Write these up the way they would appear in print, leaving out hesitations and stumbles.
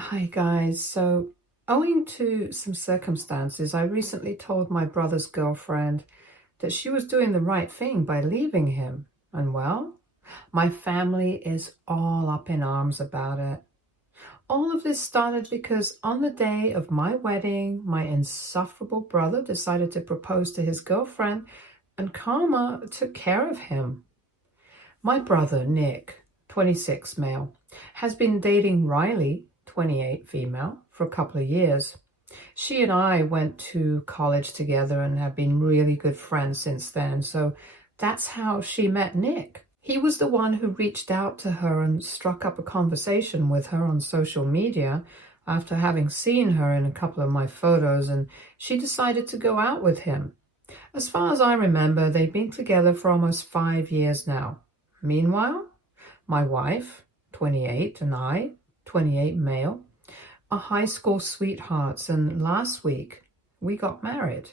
Hi guys, so owing to some circumstances, I recently told my brother's girlfriend that she was doing the right thing by leaving him. And well, my family is all up in arms about it. All of this started because on the day of my wedding, my insufferable brother decided to propose to his girlfriend, and karma took care of him. My brother, Nick, 26 male, has been dating Riley, 28 female, for a couple of years. She and I went to college together and have been really good friends since then, so that's how she met Nick. He was the one who reached out to her and struck up a conversation with her on social media after having seen her in a couple of my photos, and she decided to go out with him. As far as I remember, they've been together for almost 5 years now. Meanwhile, my wife, 28, and I, 28 male, are high school sweethearts, and last week we got married.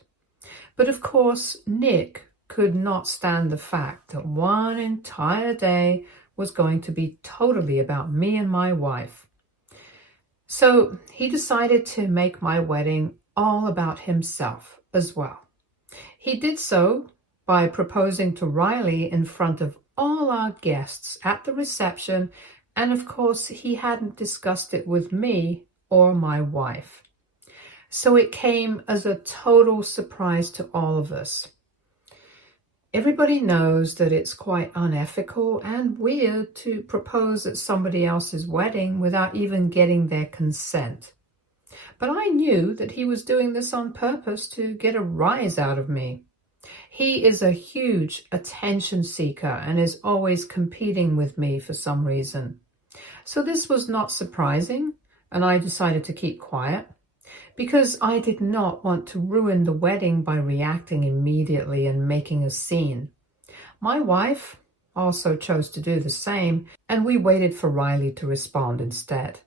But of course, Nick could not stand the fact that one entire day was going to be totally about me and my wife. So he decided to make my wedding all about himself as well. He did so by proposing to Riley in front of all our guests at the reception, and of course he hadn't discussed it with me or my wife. So it came as a total surprise to all of us. Everybody knows that it's quite unethical and weird to propose at somebody else's wedding without even getting their consent. But I knew that he was doing this on purpose to get a rise out of me. He is a huge attention seeker and is always competing with me for some reason. So this was not surprising, and I decided to keep quiet because I did not want to ruin the wedding by reacting immediately and making a scene. My wife also chose to do the same, and we waited for Riley to respond instead.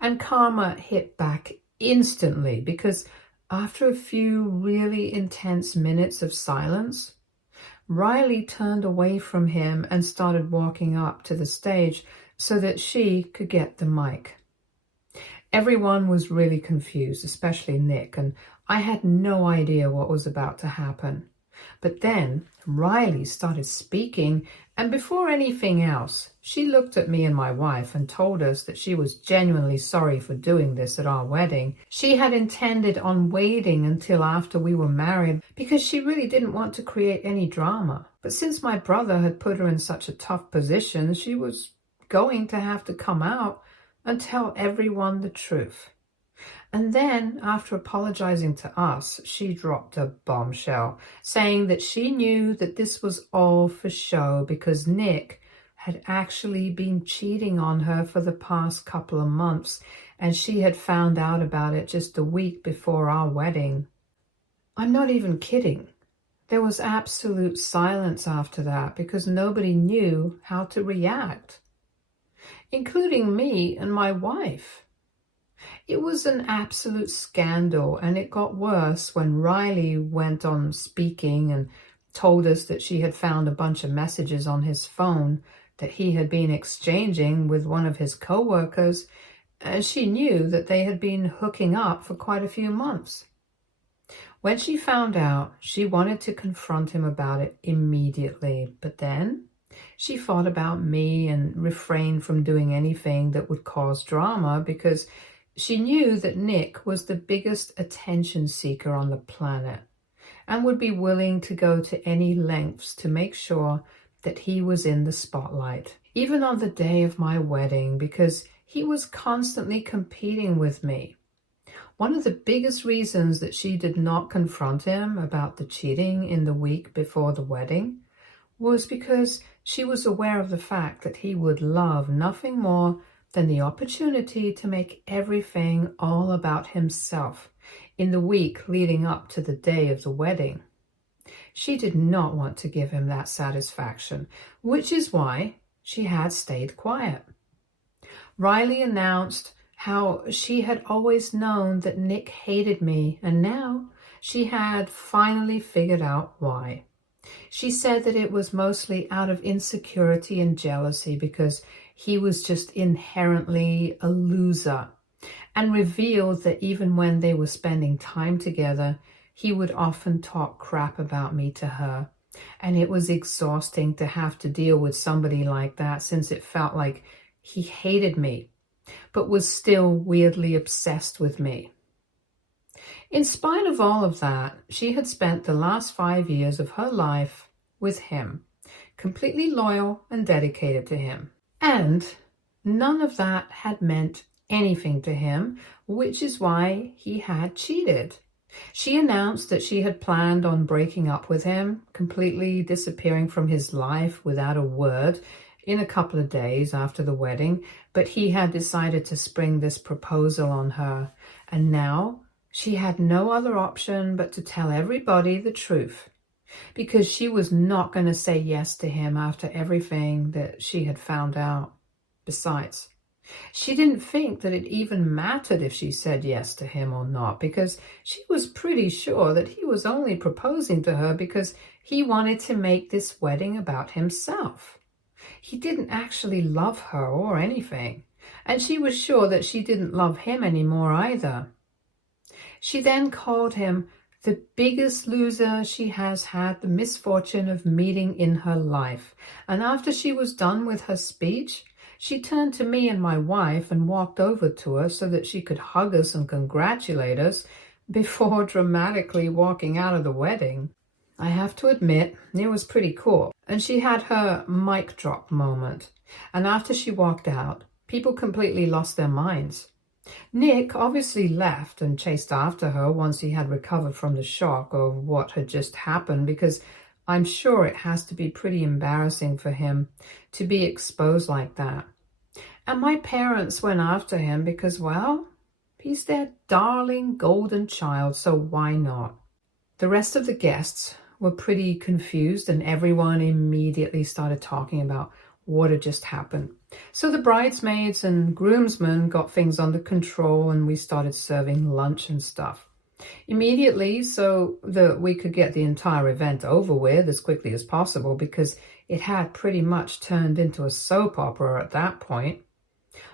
And karma hit back instantly because after a few really intense minutes of silence, Riley turned away from him and started walking up to the stage so that she could get the mic. Everyone was really confused, especially Nick, and I had no idea what was about to happen. But then Riley started speaking, and before anything else, she looked at me and my wife and told us that she was genuinely sorry for doing this at our wedding. She had intended on waiting until after we were married because she really didn't want to create any drama. But since my brother had put her in such a tough position, she was going to have to come out and tell everyone the truth. And then, after apologizing to us, she dropped a bombshell, saying that she knew that this was all for show because Nick had actually been cheating on her for the past couple of months, and she had found out about it just a week before our wedding. I'm not even kidding. There was absolute silence after that because nobody knew how to react, including me and my wife. It was an absolute scandal, and it got worse when Riley went on speaking and told us that she had found a bunch of messages on his phone that he had been exchanging with one of his co-workers, and she knew that they had been hooking up for quite a few months. When she found out, she wanted to confront him about it immediately, but then she thought about me and refrained from doing anything that would cause drama because she knew that Nick was the biggest attention seeker on the planet and would be willing to go to any lengths to make sure that he was in the spotlight, even on the day of my wedding, because he was constantly competing with me. One of the biggest reasons that she did not confront him about the cheating in the week before the wedding was because she was aware of the fact that he would love nothing more than the opportunity to make everything all about himself in the week leading up to the day of the wedding. She did not want to give him that satisfaction, which is why she had stayed quiet. Riley announced how she had always known that Nick hated me, and now she had finally figured out why. She said that it was mostly out of insecurity and jealousy because he was just inherently a loser and revealed that even when they were spending time together, he would often talk crap about me to her. And it was exhausting to have to deal with somebody like that, since it felt like he hated me, but was still weirdly obsessed with me. In spite of all of that, she had spent the last 5 years of her life with him, completely loyal and dedicated to him. And none of that had meant anything to him, which is why he had cheated. She announced that she had planned on breaking up with him, completely disappearing from his life without a word in a couple of days after the wedding, but he had decided to spring this proposal on her, and now she had no other option but to tell everybody the truth, because she was not going to say yes to him after everything that she had found out. Besides, she didn't think that it even mattered if she said yes to him or not, because she was pretty sure that he was only proposing to her because he wanted to make this wedding about himself. He didn't actually love her or anything, and she was sure that she didn't love him anymore either. She then called him the biggest loser she has had the misfortune of meeting in her life, and after she was done with her speech, she turned to me and my wife and walked over to us so that she could hug us and congratulate us before dramatically walking out of the wedding. I have to admit, it was pretty cool. And she had her mic drop moment. And after she walked out, people completely lost their minds. Nick obviously left and chased after her once he had recovered from the shock of what had just happened, because I'm sure it has to be pretty embarrassing for him to be exposed like that. And my parents went after him because, well, he's their darling golden child, so why not? The rest of the guests were pretty confused, and everyone immediately started talking about what had just happened. So the bridesmaids and groomsmen got things under control, and we started serving lunch and stuff immediately so that we could get the entire event over with as quickly as possible, because it had pretty much turned into a soap opera at that point.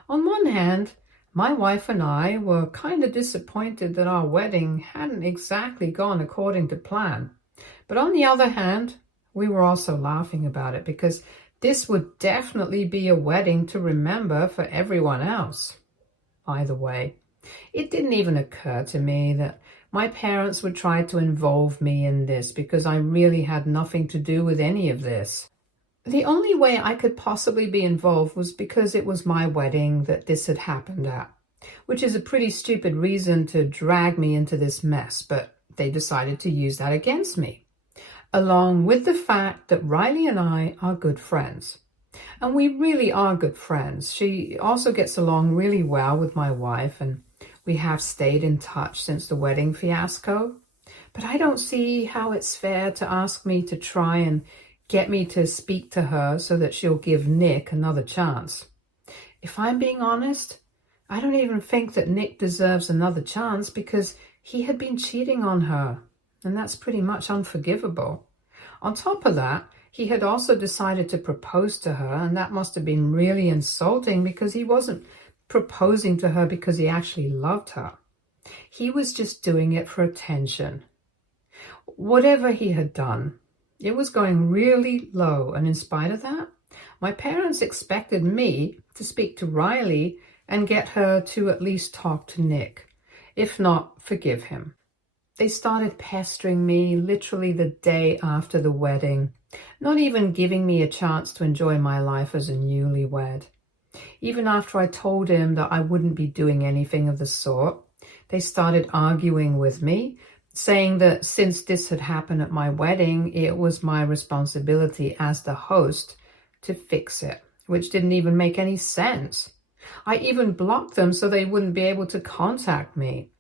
On one hand, my wife and I were kind of disappointed that our wedding hadn't exactly gone according to plan. But on the other hand, we were also laughing about it, because this would definitely be a wedding to remember for everyone else. Either way, it didn't even occur to me that my parents would try to involve me in this, because I really had nothing to do with any of this. The only way I could possibly be involved was because it was my wedding that this had happened at, which is a pretty stupid reason to drag me into this mess, but they decided to use that against me, along with the fact that Riley and I are good friends. And we really are good friends. She also gets along really well with my wife, and we have stayed in touch since the wedding fiasco. But I don't see how it's fair to ask me to try and get me to speak to her so that she'll give Nick another chance. If I'm being honest, I don't even think that Nick deserves another chance, because he had been cheating on her, and that's pretty much unforgivable. On top of that, he had also decided to propose to her, and that must have been really insulting, because he wasn't proposing to her because he actually loved her. He was just doing it for attention. Whatever he had done, it was going really low, and in spite of that, my parents expected me to speak to Riley and get her to at least talk to Nick, if not forgive him. They started pestering me literally the day after the wedding, not even giving me a chance to enjoy my life as a newlywed. Even after I told him that I wouldn't be doing anything of the sort, they started arguing with me, saying that since this had happened at my wedding, it was my responsibility as the host to fix it, which didn't even make any sense. I even blocked them so they wouldn't be able to contact me.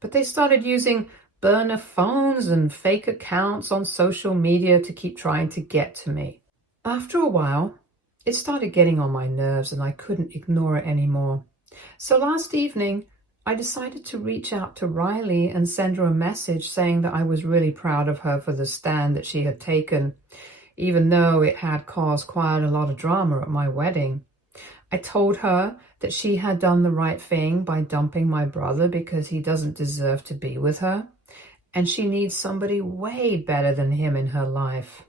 But they started using burner phones and fake accounts on social media to keep trying to get to me. After a while, it started getting on my nerves, and I couldn't ignore it anymore. So last evening, I decided to reach out to Riley and send her a message saying that I was really proud of her for the stand that she had taken, even though it had caused quite a lot of drama at my wedding. I told her that she had done the right thing by dumping my brother because he doesn't deserve to be with her, and she needs somebody way better than him in her life.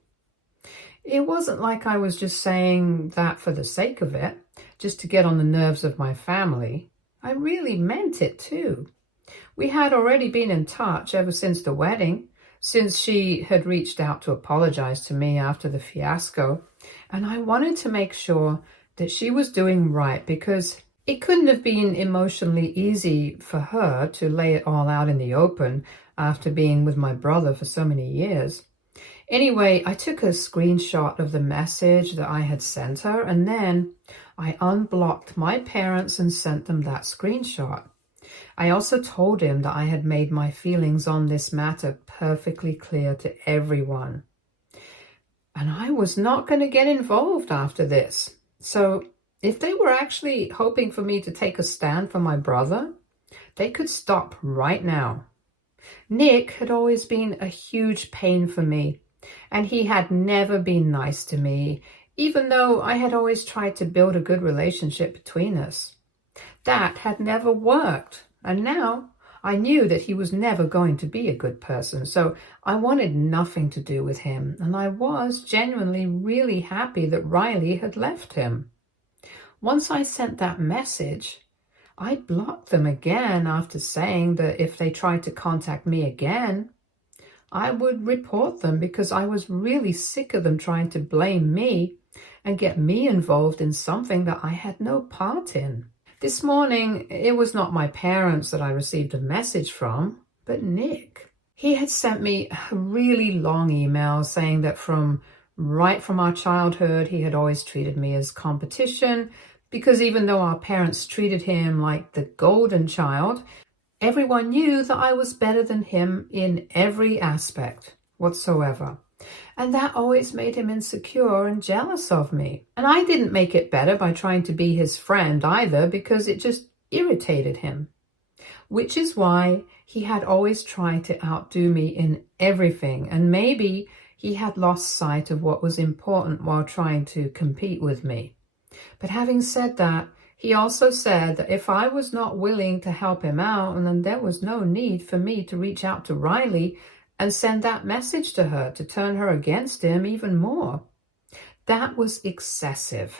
It wasn't like I was just saying that for the sake of it, just to get on the nerves of my family. I really meant it too. We had already been in touch ever since the wedding, since she had reached out to apologize to me after the fiasco, and I wanted to make sure that she was doing right because it couldn't have been emotionally easy for her to lay it all out in the open after being with my brother for so many years. Anyway, I took a screenshot of the message that I had sent her, and then I unblocked my parents and sent them that screenshot. I also told him that I had made my feelings on this matter perfectly clear to everyone. And I was not going to get involved after this. So if they were actually hoping for me to take a stand for my brother, they could stop right now. Nick had always been a huge pain for me, and he had never been nice to me, even though I had always tried to build a good relationship between us. That had never worked, and now I knew that he was never going to be a good person, so I wanted nothing to do with him, and I was genuinely really happy that Riley had left him. Once I sent that message, I blocked them again after saying that if they tried to contact me again, I would report them because I was really sick of them trying to blame me and get me involved in something that I had no part in. This morning, it was not my parents that I received a message from, but Nick. He had sent me a really long email saying that right from our childhood, he had always treated me as competition because even though our parents treated him like the golden child, everyone knew that I was better than him in every aspect whatsoever. And that always made him insecure and jealous of me. And I didn't make it better by trying to be his friend either because it just irritated him. Which is why he had always tried to outdo me in everything. And maybe he had lost sight of what was important while trying to compete with me. But having said that, he also said that if I was not willing to help him out, then there was no need for me to reach out to Riley and send that message to her to turn her against him even more. That was excessive.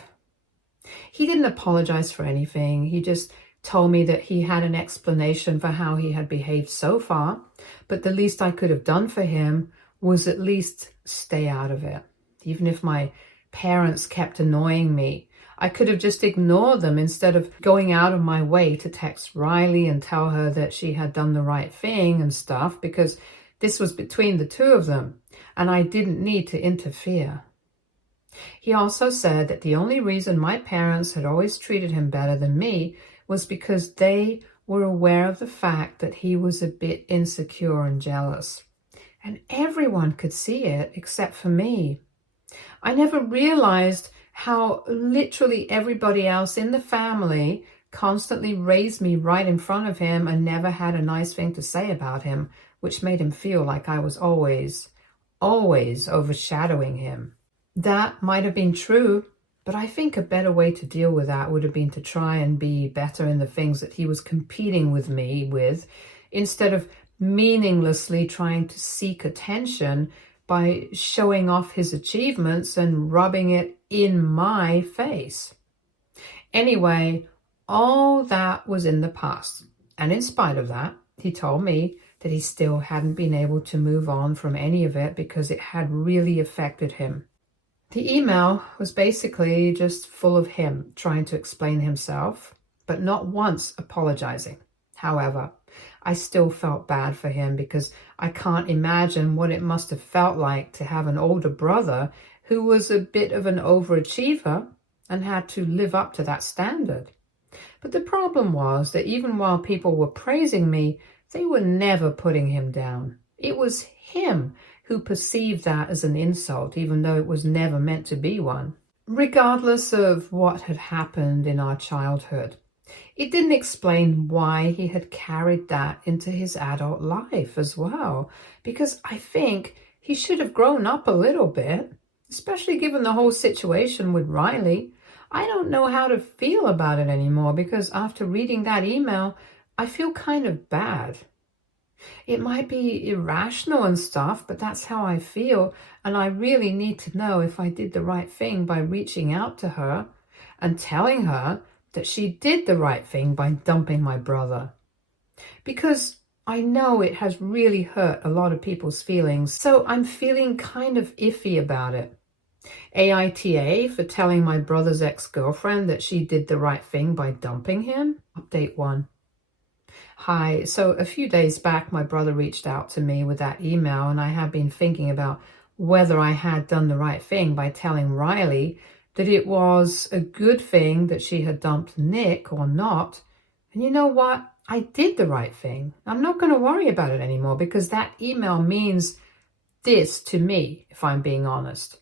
He didn't apologize for anything. He just told me that he had an explanation for how he had behaved so far, but the least I could have done for him was at least stay out of it. Even if my parents kept annoying me, I could have just ignored them instead of going out of my way to text Riley and tell her that she had done the right thing and stuff, because this was between the two of them, and I didn't need to interfere. He also said that the only reason my parents had always treated him better than me was because they were aware of the fact that he was a bit insecure and jealous. And everyone could see it except for me. I never realized how literally everybody else in the family constantly raised me right in front of him and never had a nice thing to say about him, which made him feel like I was always overshadowing him. That might have been true, but I think a better way to deal with that would have been to try and be better in the things that he was competing with me with, instead of meaninglessly trying to seek attention by showing off his achievements and rubbing it in my face. Anyway, all that was in the past, and in spite of that, he told me that he still hadn't been able to move on from any of it because it had really affected him. The email was basically just full of him trying to explain himself, but not once apologizing. However, I still felt bad for him because I can't imagine what it must have felt like to have an older brother who was a bit of an overachiever and had to live up to that standard. But the problem was that even while people were praising me, they were never putting him down. It was him who perceived that as an insult, even though it was never meant to be one. Regardless of what had happened in our childhood, it didn't explain why he had carried that into his adult life as well, because I think he should have grown up a little bit, especially given the whole situation with Riley. I don't know how to feel about it anymore because after reading that email, I feel kind of bad. It might be irrational and stuff, but that's how I feel. And I really need to know if I did the right thing by reaching out to her and telling her that she did the right thing by dumping my brother. Because I know it has really hurt a lot of people's feelings, so I'm feeling kind of iffy about it. AITA for telling my brother's ex-girlfriend that she did the right thing by dumping him. Update 1. Hi, so a few days back, my brother reached out to me with that email, and I have been thinking about whether I had done the right thing by telling Riley that it was a good thing that she had dumped Nick or not. And you know what? I did the right thing. I'm not going to worry about it anymore because that email means this to me, if I'm being honest.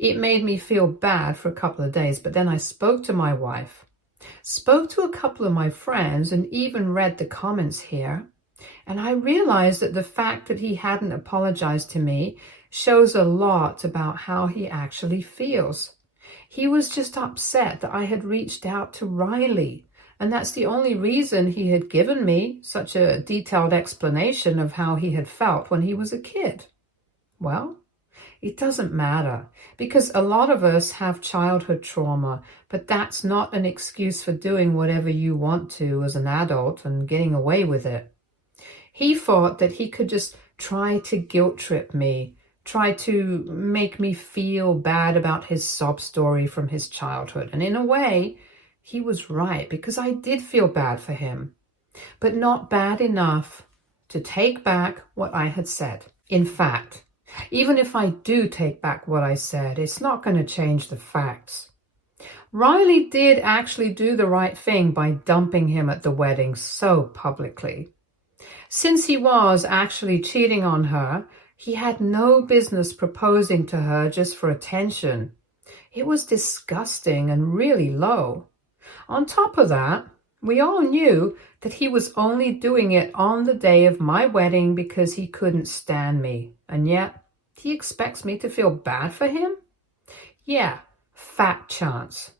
It made me feel bad for a couple of days, but then I spoke to my wife, spoke to a couple of my friends, and even read the comments here. And I realized that the fact that he hadn't apologized to me shows a lot about how he actually feels. He was just upset that I had reached out to Riley. And that's the only reason he had given me such a detailed explanation of how he had felt when he was a kid. Well, it doesn't matter because a lot of us have childhood trauma, but that's not an excuse for doing whatever you want to as an adult and getting away with it. He thought that he could just try to guilt trip me, try to make me feel bad about his sob story from his childhood. And in a way, he was right because I did feel bad for him, but not bad enough to take back what I had said. In fact, even if I do take back what I said, it's not going to change the facts. Riley did actually do the right thing by dumping him at the wedding so publicly. Since he was actually cheating on her, he had no business proposing to her just for attention. It was disgusting and really low. On top of that, we all knew that he was only doing it on the day of my wedding because he couldn't stand me. And yet, he expects me to feel bad for him? Yeah, fat chance.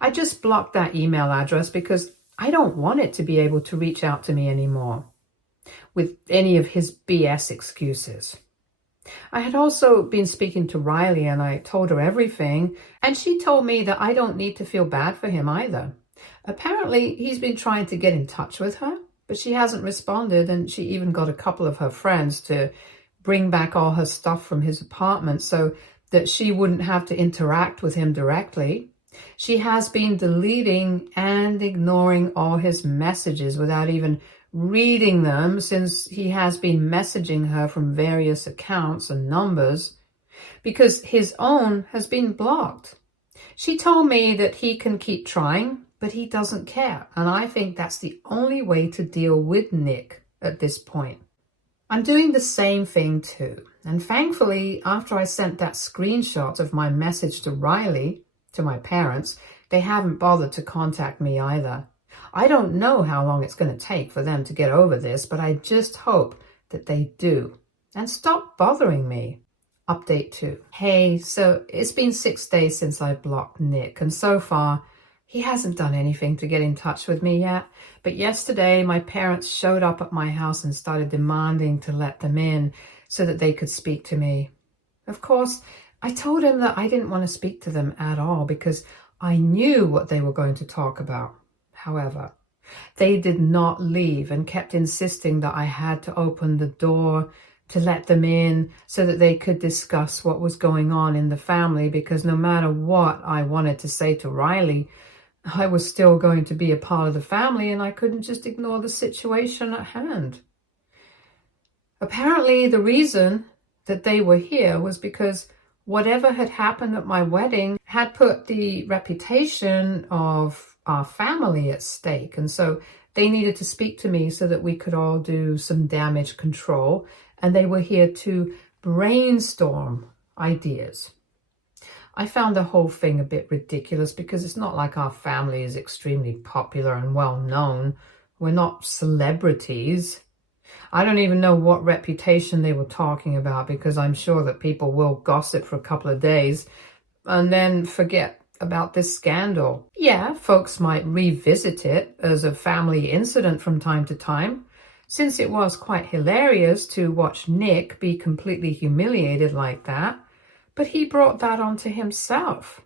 I just blocked that email address because I don't want it to be able to reach out to me anymore with any of his BS excuses. I had also been speaking to Riley and I told her everything, and she told me that I don't need to feel bad for him either. Apparently, he's been trying to get in touch with her, but she hasn't responded, and she even got a couple of her friends to bring back all her stuff from his apartment so that she wouldn't have to interact with him directly. She has been deleting and ignoring all his messages without even reading them since he has been messaging her from various accounts and numbers because his own has been blocked. She told me that he can keep trying, but he doesn't care, and I think that's the only way to deal with Nick at this point. I'm doing the same thing too, and thankfully, after I sent that screenshot of my message to Riley, to my parents, they haven't bothered to contact me either. I don't know how long it's going to take for them to get over this, but I just hope that they do and stop bothering me. Update 2. Hey, so it's been 6 days since I blocked Nick, and so far, he hasn't done anything to get in touch with me yet. But yesterday, my parents showed up at my house and started demanding to let them in so that they could speak to me. Of course, I told him that I didn't want to speak to them at all because I knew what they were going to talk about. However, they did not leave and kept insisting that I had to open the door to let them in so that they could discuss what was going on in the family, because no matter what I wanted to say to Riley, I was still going to be a part of the family and I couldn't just ignore the situation at hand. Apparently, the reason that they were here was because whatever had happened at my wedding had put the reputation of our family at stake. And so they needed to speak to me so that we could all do some damage control. And they were here to brainstorm ideas. I found the whole thing a bit ridiculous because it's not like our family is extremely popular and well known. We're not celebrities. I don't even know what reputation they were talking about because I'm sure that people will gossip for a couple of days and then forget about this scandal. Yeah, folks might revisit it as a family incident from time to time, since it was quite hilarious to watch Nick be completely humiliated like that, but he brought that onto himself.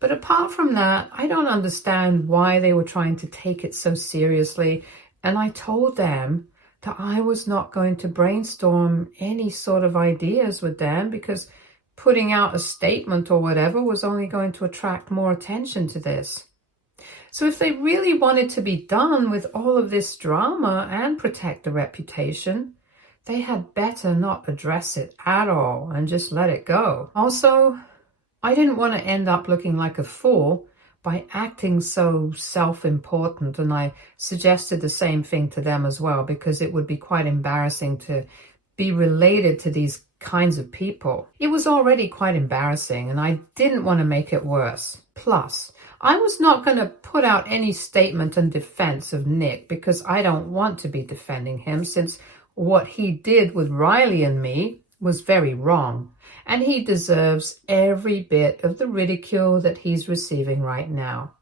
But apart from that, I don't understand why they were trying to take it so seriously, and I told them that I was not going to brainstorm any sort of ideas with them because putting out a statement or whatever was only going to attract more attention to this. So if they really wanted to be done with all of this drama and protect the reputation, they had better not address it at all and just let it go. Also, I didn't want to end up looking like a fool by acting so self-important, and I suggested the same thing to them as well, because it would be quite embarrassing to be related to these kinds of people. It was already quite embarrassing, and I didn't want to make it worse. Plus, I was not going to put out any statement in defense of Nick because I don't want to be defending him, since what he did with Riley and me was very wrong, and he deserves every bit of the ridicule that he's receiving right now.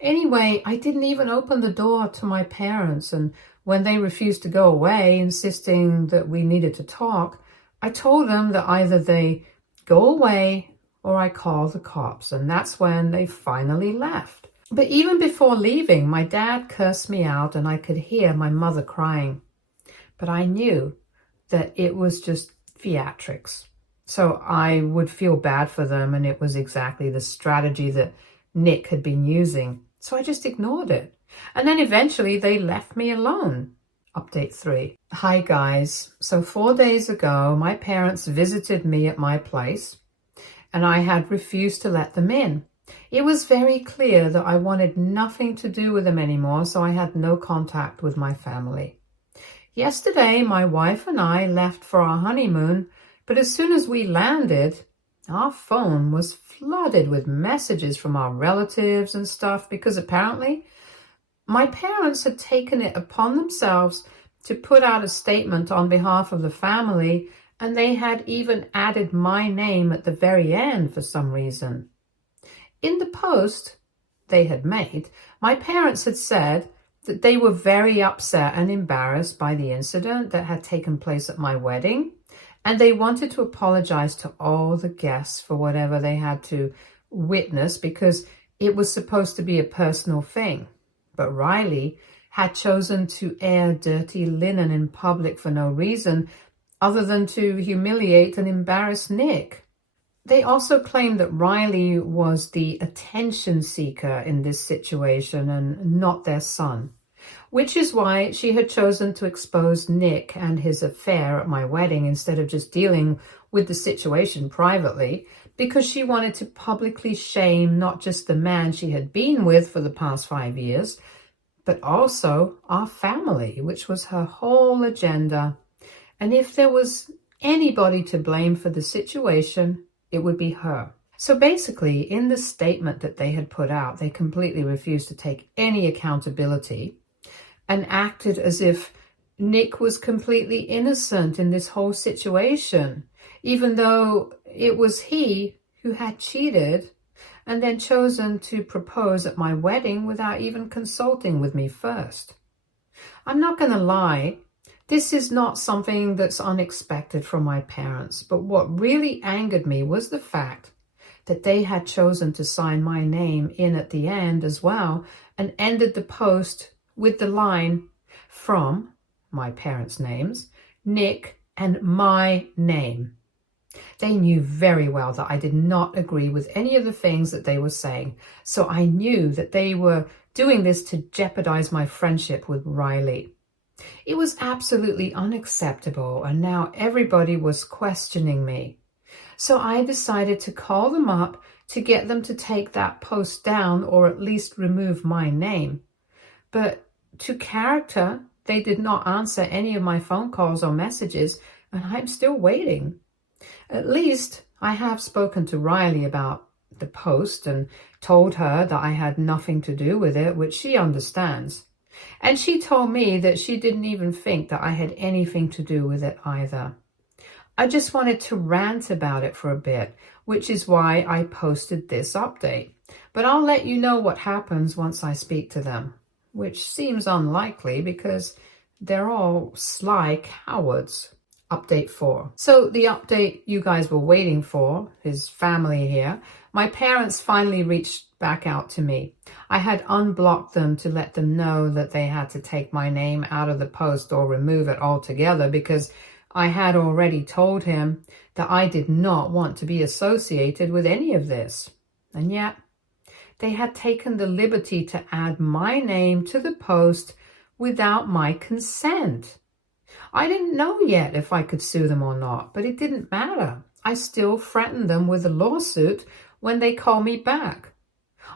Anyway, I didn't even open the door to my parents, and when they refused to go away, insisting that we needed to talk, I told them that either they go away or I call the cops, and that's when they finally left. But even before leaving, my dad cursed me out and I could hear my mother crying. But I knew that it was just theatrics. So I would feel bad for them, and it was exactly the strategy that Nick had been using. So I just ignored it. And then eventually they left me alone. Update 3. Hi guys. So 4 days ago, my parents visited me at my place, and I had refused to let them in. It was very clear that I wanted nothing to do with them anymore, so I had no contact with my family. Yesterday, my wife and I left for our honeymoon, but as soon as we landed, our phone was flooded with messages from our relatives and stuff, because apparently my parents had taken it upon themselves to put out a statement on behalf of the family, and they had even added my name at the very end for some reason. In the post they had made, my parents had said that they were very upset and embarrassed by the incident that had taken place at my wedding, and they wanted to apologize to all the guests for whatever they had to witness, because it was supposed to be a personal thing. But Riley had chosen to air dirty linen in public for no reason other than to humiliate and embarrass Nick. They also claimed that Riley was the attention seeker in this situation and not their son, which is why she had chosen to expose Nick and his affair at my wedding instead of just dealing with the situation privately, because she wanted to publicly shame not just the man she had been with for the past 5 years, but also our family, which was her whole agenda. And if there was anybody to blame for the situation, it would be her. So basically, in the statement that they had put out, they completely refused to take any accountability and acted as if Nick was completely innocent in this whole situation, even though it was he who had cheated and then chosen to propose at my wedding without even consulting with me first. I'm not going to lie, this is not something that's unexpected from my parents, but what really angered me was the fact that they had chosen to sign my name in at the end as well, and ended the post with the line, from my parents' names, Nick, and my name. They knew very well that I did not agree with any of the things that they were saying, so I knew that they were doing this to jeopardize my friendship with Riley. It was absolutely unacceptable, and now everybody was questioning me. So I decided to call them up to get them to take that post down, or at least remove my name. But to character, they did not answer any of my phone calls or messages, and I'm still waiting. At least I have spoken to Riley about the post and told her that I had nothing to do with it, which she understands. And she told me that she didn't even think that I had anything to do with it either. I just wanted to rant about it for a bit, which is why I posted this update. But I'll let you know what happens once I speak to them, which seems unlikely because they're all sly cowards. Update 4. So the update you guys were waiting for, his family here, my parents finally reached back out to me. I had unblocked them to let them know that they had to take my name out of the post or remove it altogether because I had already told him that I did not want to be associated with any of this. And yet, they had taken the liberty to add my name to the post without my consent. I didn't know yet if I could sue them or not, but it didn't matter. I still threatened them with a lawsuit when they called me back.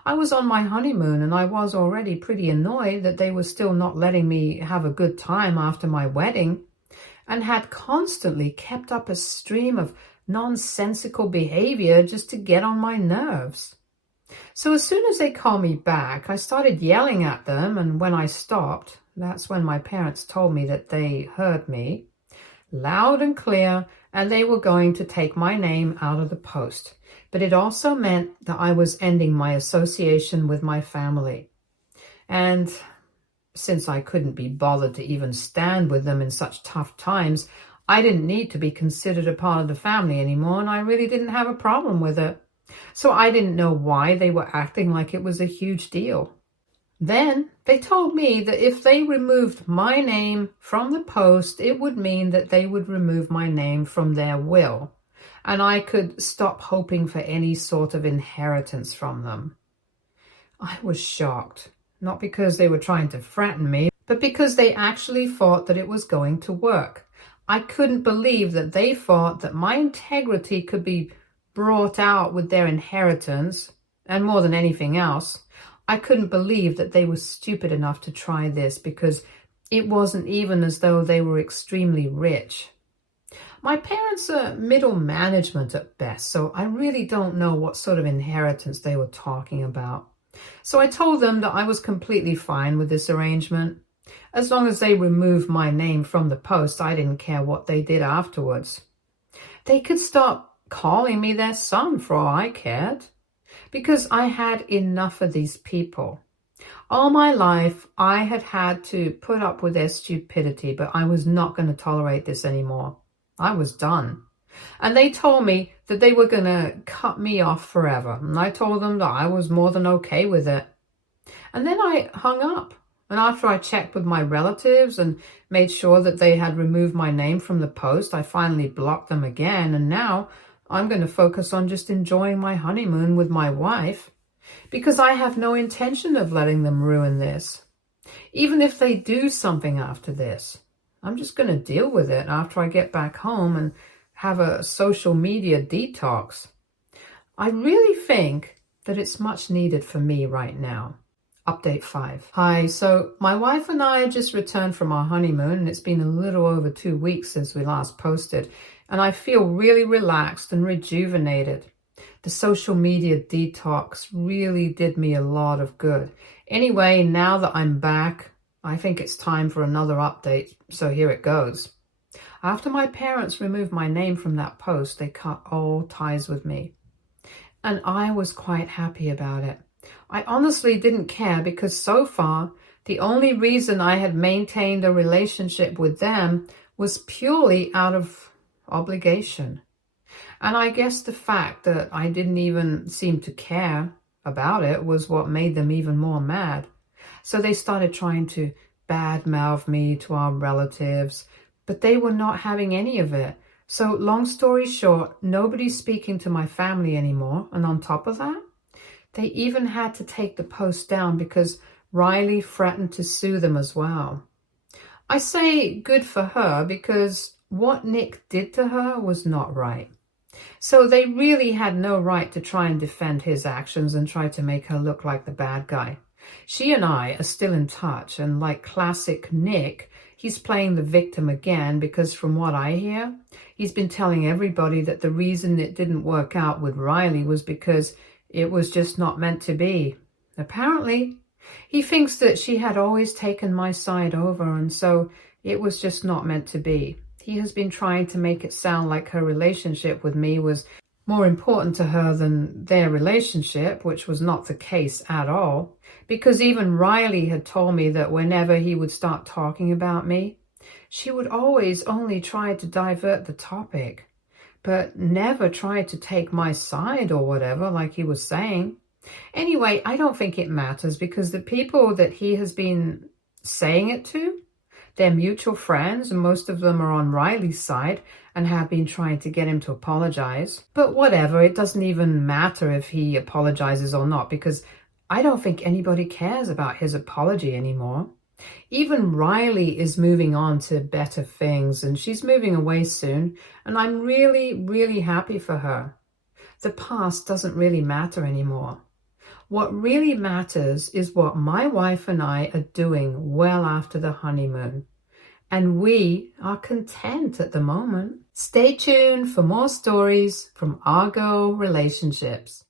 I was on my honeymoon and I was already pretty annoyed that they were still not letting me have a good time after my wedding and had constantly kept up a stream of nonsensical behavior just to get on my nerves. So as soon as they called me back, I started yelling at them, and when I stopped, that's when my parents told me that they heard me loud and clear and they were going to take my name out of the post. But it also meant that I was ending my association with my family. And since I couldn't be bothered to even stand with them in such tough times, I didn't need to be considered a part of the family anymore, and I really didn't have a problem with it. So I didn't know why they were acting like it was a huge deal. Then they told me that if they removed my name from the post, it would mean that they would remove my name from their will, and I could stop hoping for any sort of inheritance from them. I was shocked, not because they were trying to threaten me, but because they actually thought that it was going to work. I couldn't believe that they thought that my integrity could be brought out with their inheritance, and more than anything else, I couldn't believe that they were stupid enough to try this because it wasn't even as though they were extremely rich. My parents are middle management at best, so I really don't know what sort of inheritance they were talking about. So I told them that I was completely fine with this arrangement. As long as they removed my name from the post, I didn't care what they did afterwards. They could stop calling me their son for all I cared, because I had enough of these people. All my life, I had had to put up with their stupidity, but I was not going to tolerate this anymore. I was done. And they told me that they were going to cut me off forever. And I told them that I was more than okay with it. And then I hung up. And after I checked with my relatives and made sure that they had removed my name from the post, I finally blocked them again. And now I'm going to focus on just enjoying my honeymoon with my wife, because I have no intention of letting them ruin this. Even if they do something after this, I'm just going to deal with it after I get back home and have a social media detox. I really think that it's much needed for me right now. Update 5. Hi, so my wife and I just returned from our honeymoon, and it's been a little over 2 weeks since we last posted, and I feel really relaxed and rejuvenated. The social media detox really did me a lot of good. Anyway, now that I'm back, I think it's time for another update, so here it goes. After my parents removed my name from that post, they cut all ties with me. And I was quite happy about it. I honestly didn't care because so far, the only reason I had maintained a relationship with them was purely out of obligation. And I guess the fact that I didn't even seem to care about it was what made them even more mad. So they started trying to badmouth me to our relatives, but they were not having any of it. So long story short, nobody's speaking to my family anymore. And on top of that, they even had to take the post down because Riley threatened to sue them as well. I say good for her because what Nick did to her was not right. So they really had no right to try and defend his actions and try to make her look like the bad guy. She and I are still in touch, and like classic Nick, he's playing the victim again because from what I hear, he's been telling everybody that the reason it didn't work out with Riley was because it was just not meant to be. Apparently, he thinks that she had always taken my side over, and so it was just not meant to be. He has been trying to make it sound like her relationship with me was more important to her than their relationship, which was not the case at all. Because even Riley had told me that whenever he would start talking about me, she would always only try to divert the topic, but never try to take my side or whatever, like he was saying. Anyway, I don't think it matters because the people that he has been saying it to, they're mutual friends, and most of them are on Riley's side and have been trying to get him to apologize. But whatever, it doesn't even matter if he apologizes or not, because I don't think anybody cares about his apology anymore. Even Riley is moving on to better things, and she's moving away soon, and I'm really, really happy for her. The past doesn't really matter anymore. What really matters is what my wife and I are doing well after the honeymoon. And we are content at the moment. Stay tuned for more stories from Argo Relationships.